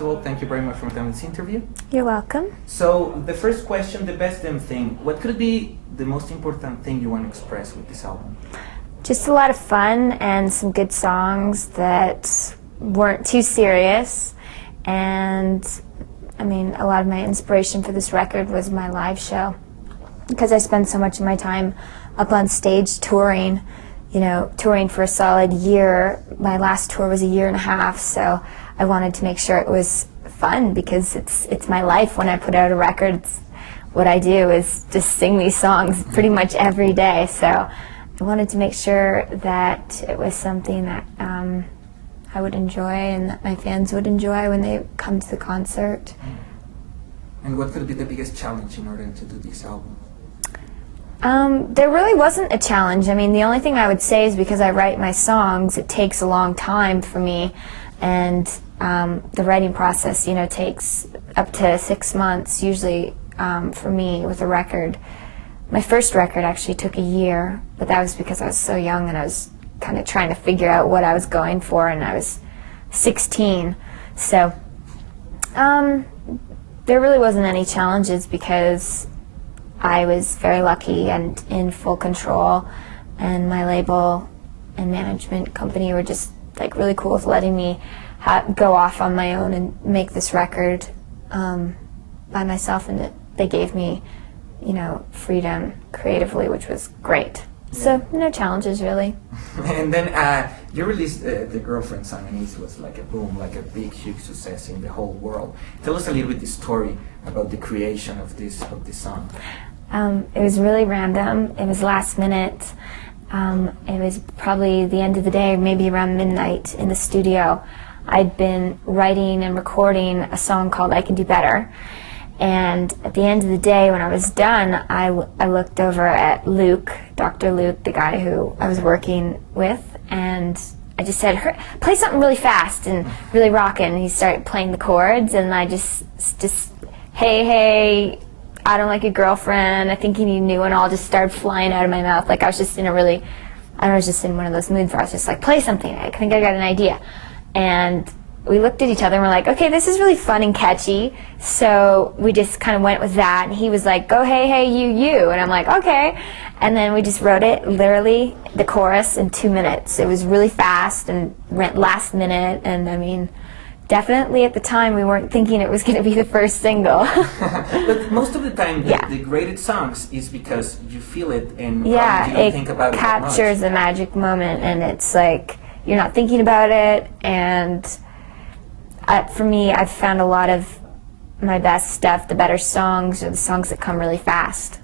First of all, thank you very much for coming to this interview. You're welcome. So, the first question, the best damn thing. What could be the most important thing you want to express with this album? Just a lot of fun and some good songs that weren't too serious. And, I mean, a lot of my inspiration for this record was my live show. Because I spend so much of my time up on stage touring, touring for a solid year. My last tour was a year and a half, so I wanted to make sure it was fun because it's my life. When I put out a record, what I do is just sing these songs pretty much every day. So I wanted to make sure that it was something that I would enjoy and that my fans would enjoy when they come to the concert. And what could be the biggest challenge in order to do this album? There really wasn't a challenge. I mean, the only thing I would say is because I write my songs, it takes a long time for me, and the writing process, takes up to 6 months usually for me with a record. My first record actually took a year, but that was because I was so young and I was kind of trying to figure out what I was going for, and I was 16. So there really wasn't any challenges because I was very lucky and in full control, and my label and management company were just really cool with letting me go off on my own and make this record by myself, and they gave me freedom creatively, which was great. So no challenges really. And then you released the Girlfriend song, and it was like a boom, like a big, huge success in the whole world. Tell us a little bit the story about the creation of this song. It was really random. It was last minute. It was probably the end of the day, maybe around midnight in the studio. I'd been writing and recording a song called I Can Do Better. And at the end of the day, when I was done, I looked over at Luke, Dr. Luke, the guy who I was working with, and I just said, play something really fast and really rockin'. And he started playing the chords, and I just hey, I don't like your girlfriend, I think you need a new one, all just started flying out of my mouth. I was just in one of those moods where I was just like, play something, I think I got an idea. And we looked at each other and we're like, okay, this is really fun and catchy. So we just kind of went with that, and he was like, go hey, you. And I'm like, okay. And then we just wrote it, literally, the chorus in 2 minutes. It was really fast and went last minute, and I mean, definitely at the time we weren't thinking it was going to be the first single. But most of the time, the greatest songs is because you feel it and you don't think about it that much. It captures a magic moment, and it's like you're not thinking about it. And for me, I've found a lot of my best stuff, the better songs, are the songs that come really fast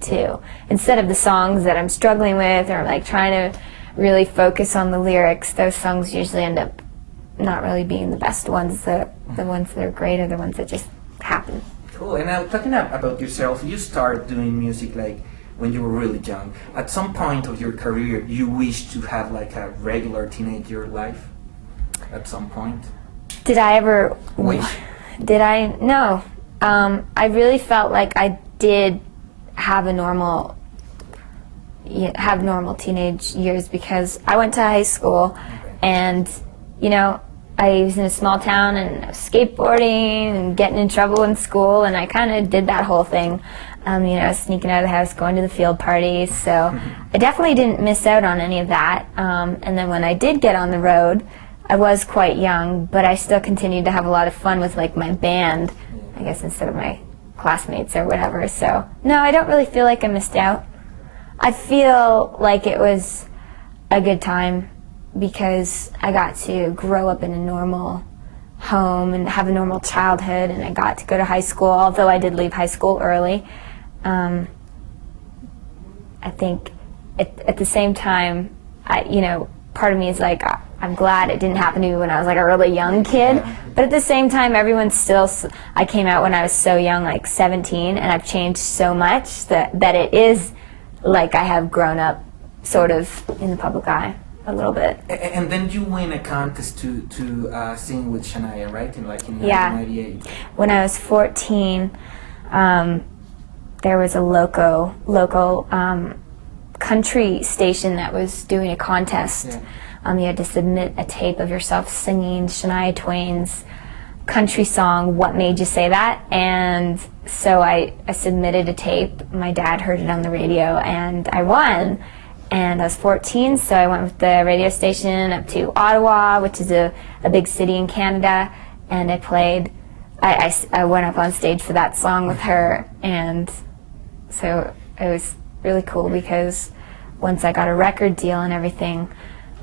too. Instead of the songs that I'm struggling with or trying to really focus on the lyrics, those songs usually end up not really being the best ones. The ones that are great are the ones that just happen. Cool. And now, talking about yourself, you started doing music when you were really young. At some point of your career, you wished to have a regular teenager life? At some point? Did I ever wish? Did I? No. I really felt like I did have normal teenage years because I went to high school, and I was in a small town and I was skateboarding and getting in trouble in school, and I kind of did that whole thing. Sneaking out of the house, going to the field parties. So I definitely didn't miss out on any of that. And then when I did get on the road, I was quite young, but I still continued to have a lot of fun with my band, I guess, instead of my classmates or whatever. So no, I don't really feel like I missed out. I feel like it was a good time because I got to grow up in a normal home and have a normal childhood, and I got to go to high school, although I did leave high school early. I think at the same time, part of me is I'm glad it didn't happen to me when I was a really young kid, but at the same time, I came out when I was so young, 17, and I've changed so much that it is I have grown up sort of in the public eye a little bit. And then you win a contest to sing with Shania, right? In 1998. When I was 14, there was a local country station that was doing a contest. You had to submit a tape of yourself singing Shania Twain's country song, What Made You Say That? And so I submitted a tape. My dad heard it on the radio, and I won. And I was 14, so I went with the radio station up to Ottawa, which is a big city in Canada, and I played. I went up on stage for that song with her, and so it was really cool because once I got a record deal and everything,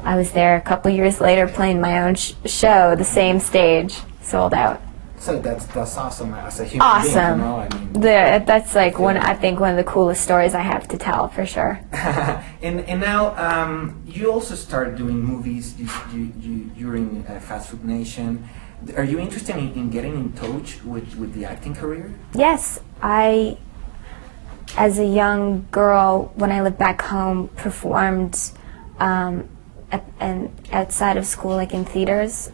I was there a couple years later playing my own show, the same stage, sold out. So that's awesome as a human being, Awesome. you know? I mean, That's like I think one of the coolest stories I have to tell for sure. and now you also started doing movies. You're in Fast Food Nation. Are you interested in getting in touch with the acting career? Yes, as a young girl, when I lived back home, performed and outside of school, like in theaters.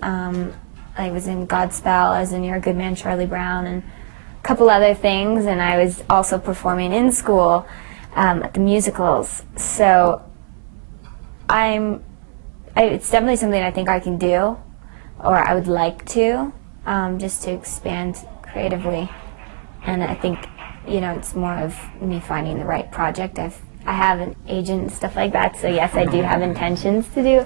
I was in Godspell, I was in You're a Good Man, Charlie Brown, and a couple other things, and I was also performing in school at the musicals. So it's definitely something I think I can do, or I would like to, just to expand creatively. And I think, it's more of me finding the right project. I have an agent and stuff like that, so yes, I do have intentions to do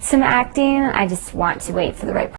some acting. I just want to wait for the right